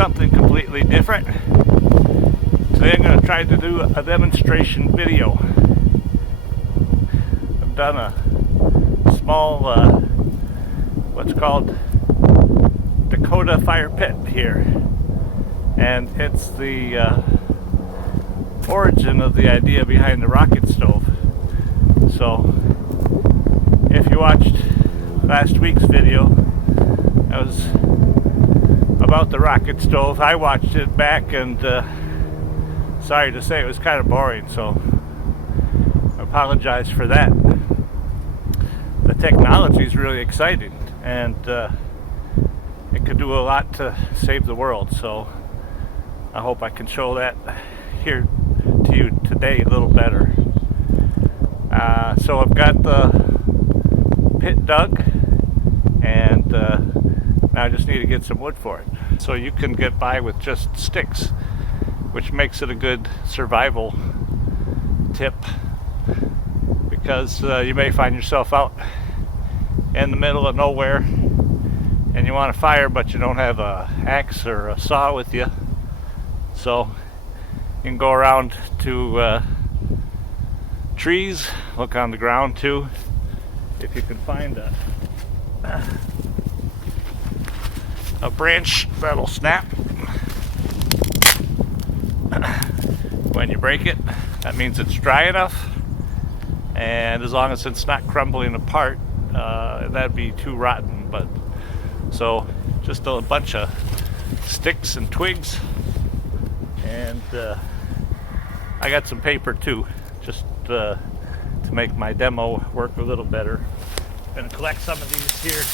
something completely different. Today I'm going to try to do a demonstration video. I've done a small, what's called Dakota fire pit here. And it's the origin of the idea behind the rocket stove. So, if you watched last week's video, that was about the rocket stove. I watched it back and sorry to say it was kind of boring, so I apologize for that. The technology is really exciting and it could do a lot to save the world, so I hope I can show that here to you today a little better. So I've got the pit dug and now I just need to get some wood for it. So you can get by with just sticks, which makes it a good survival tip, because you may find yourself out in the middle of nowhere and you want a fire but you don't have a axe or a saw with you. So you can go around to trees, look on the ground too, if you can find a branch that'll snap when you break it. That means it's dry enough, and as long as it's not crumbling apart, that'd be too rotten. But so just a bunch of sticks and twigs, and I got some paper too, just to make my demo work a little better. I'm gonna collect some of these here.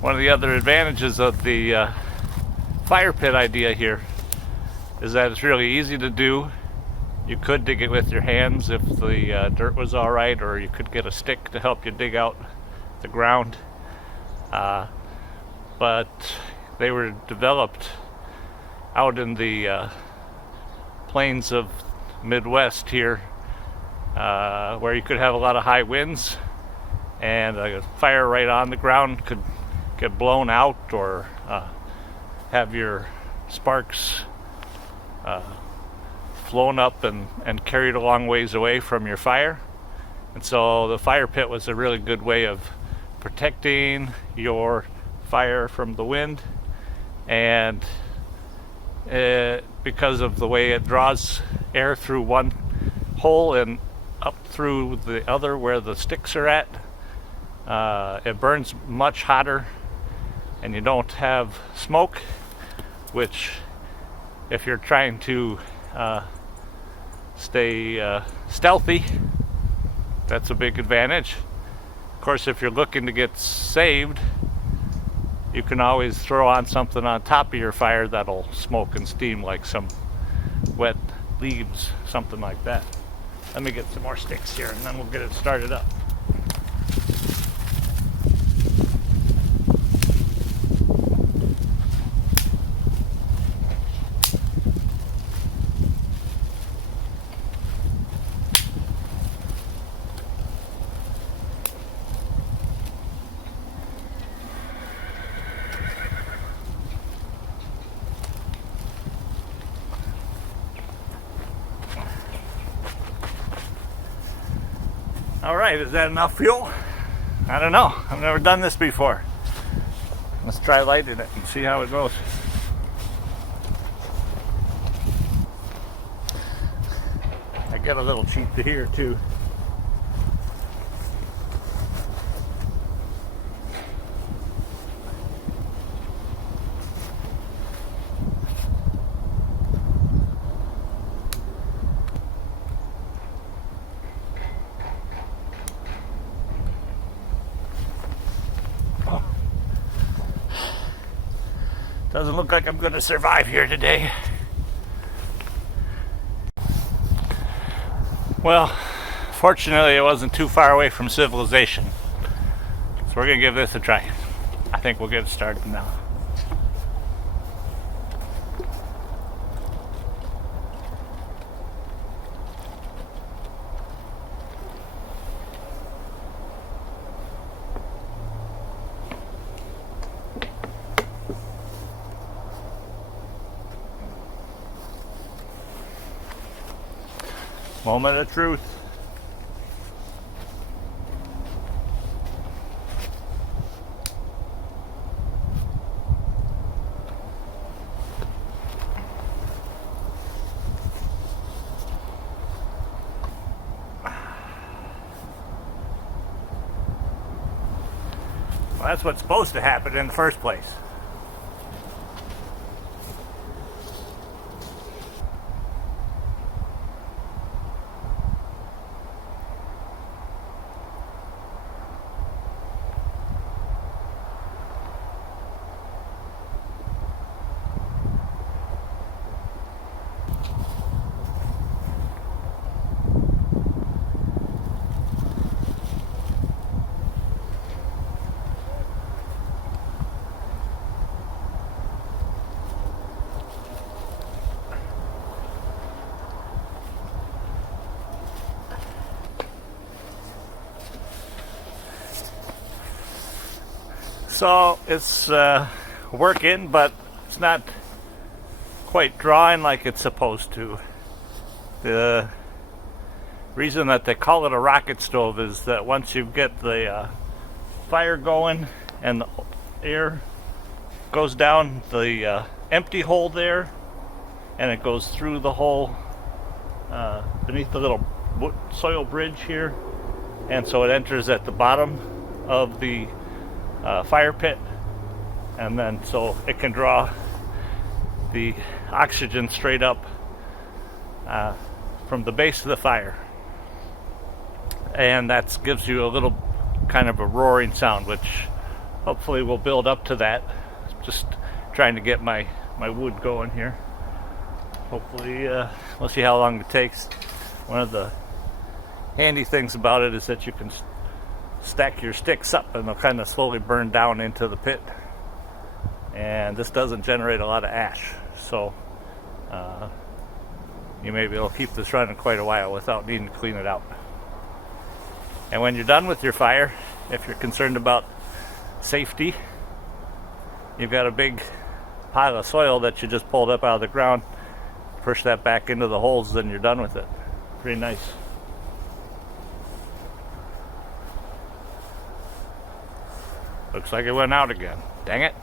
One of the other advantages of the fire pit idea here is that it's really easy to do. You could dig it with your hands if the dirt was alright, or you could get a stick to help you dig out the ground. But they were developed out in the plains of Midwest here, where you could have a lot of high winds, and a fire right on the ground could get blown out, or have your sparks flown up and carried a long ways away from your fire. And so the fire pit was a really good way of protecting your fire from the wind, and because of the way it draws air through one hole and up through the other where the sticks are at, it burns much hotter, and you don't have smoke, which, if you're trying to stay stealthy, that's a big advantage. Of course, if you're looking to get saved, you can always throw on something on top of your fire that'll smoke and steam, like some wet leaves, something like that. Let me get some more sticks here and then we'll get it started up. Alright, is that enough fuel? I don't know. I've never done this before. Let's try lighting it and see how it goes. I get a little cheap to here too. Doesn't look like I'm going to survive here today. Well, fortunately it wasn't too far away from civilization. So we're going to give this a try. I think we'll get it started now. Moment of truth. Well, that's what's supposed to happen in the first place. So it's working, but it's not quite drawing like it's supposed to. The reason that they call it a rocket stove is that once you get the fire going and the air goes down the empty hole there, and it goes through the hole beneath the little soil bridge here, and so it enters at the bottom of the fire pit, and then so it can draw the oxygen straight up from the base of the fire, and that gives you a little kind of a roaring sound, which hopefully will build up to that. Just trying to get my wood going here. Hopefully we'll see how long it takes. One of the handy things about it is that you can stack your sticks up and they'll kind of slowly burn down into the pit, and this doesn't generate a lot of ash, so you may be able to keep this running quite a while without needing to clean it out. And when you're done with your fire, if you're concerned about safety, you've got a big pile of soil that you just pulled up out of the ground, push that back into the holes, then you're done with it. Pretty nice. Looks like it went out again. Dang it.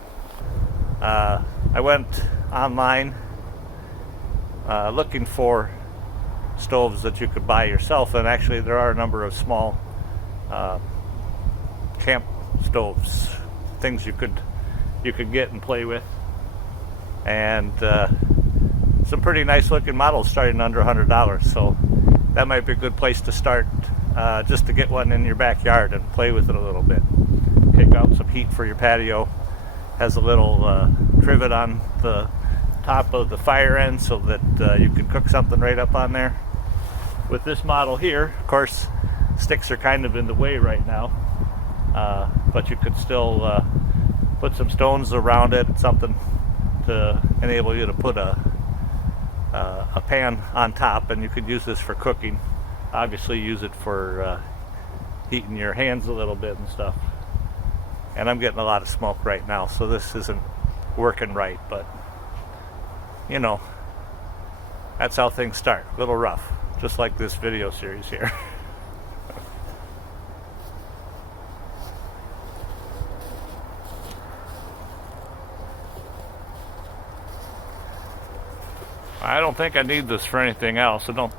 I went online looking for stoves that you could buy yourself, and actually there are a number of small camp stoves, things you could get and play with, and some pretty nice looking models starting under $100, so that might be a good place to start, just to get one in your backyard and play with it a little bit. Kick out some heat for your patio. Has a little trivet on the top of the fire end so that you can cook something right up on there. With this model here, of course, sticks are kind of in the way right now, but you could still put some stones around it, something to enable you to put a pan on top, and you could use this for cooking. Obviously use it for heating your hands a little bit and stuff. And I'm getting a lot of smoke right now, so this isn't working right, but you know, that's how things start. A little rough, just like this video series here. I don't think I need this for anything else. I don't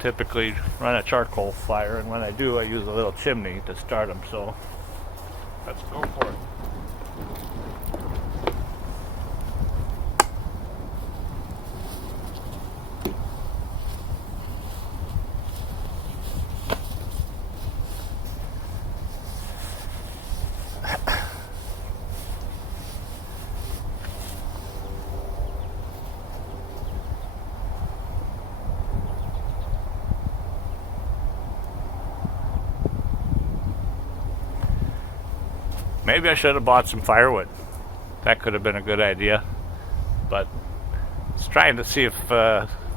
typically run a charcoal fire, and when I do, I use a little chimney to start them, so let's go for it. Maybe I should have bought some firewood. That could have been a good idea. But I was trying to see if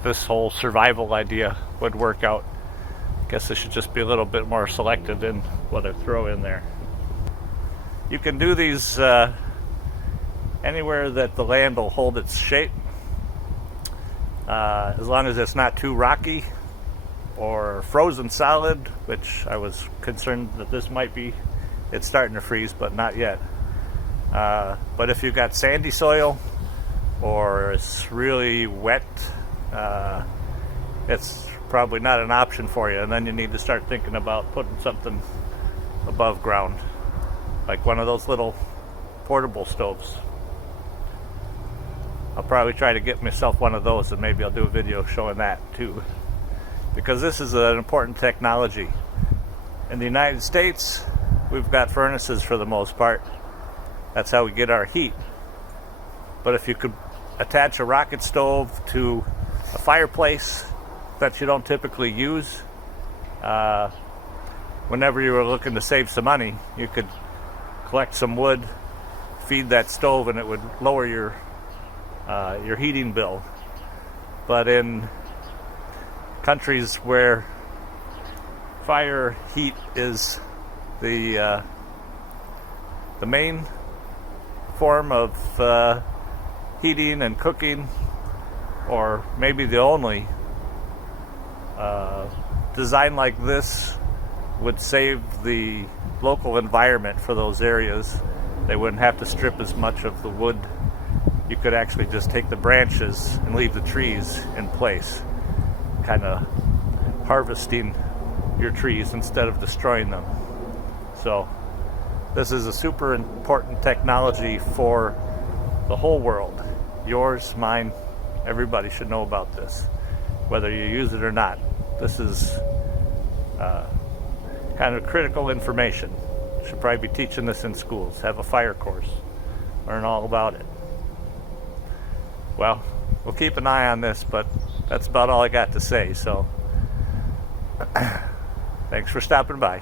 this whole survival idea would work out. I guess I should just be a little bit more selective in what I throw in there. You can do these anywhere that the land will hold its shape, as long as it's not too rocky. or frozen solid, which I was concerned that this might be. It's starting to freeze, but not yet. But if you've got sandy soil or it's really wet, it's probably not an option for you, and then you need to start thinking about putting something above ground, like one of those little portable stoves. I'll probably try to get myself one of those, and maybe I'll do a video showing that too, because this is an important technology. In the United States, we've got furnaces for the most part. That's how we get our heat. But if you could attach a rocket stove to a fireplace that you don't typically use, whenever you were looking to save some money, you could collect some wood, feed that stove, and it would lower your heating bill. But in countries where fire heat is the main form of heating and cooking, or maybe the only, design like this would save the local environment for those areas. They wouldn't have to strip as much of the wood. You could actually just take the branches and leave the trees in place, kind of harvesting your trees instead of destroying them. So this is a super important technology for the whole world. Yours, mine, everybody should know about this, whether you use it or not. This is kind of critical information. Should probably be teaching this in schools. Have a fire course. Learn all about it. Well, we'll keep an eye on this, but that's about all I got to say. So thanks for stopping by.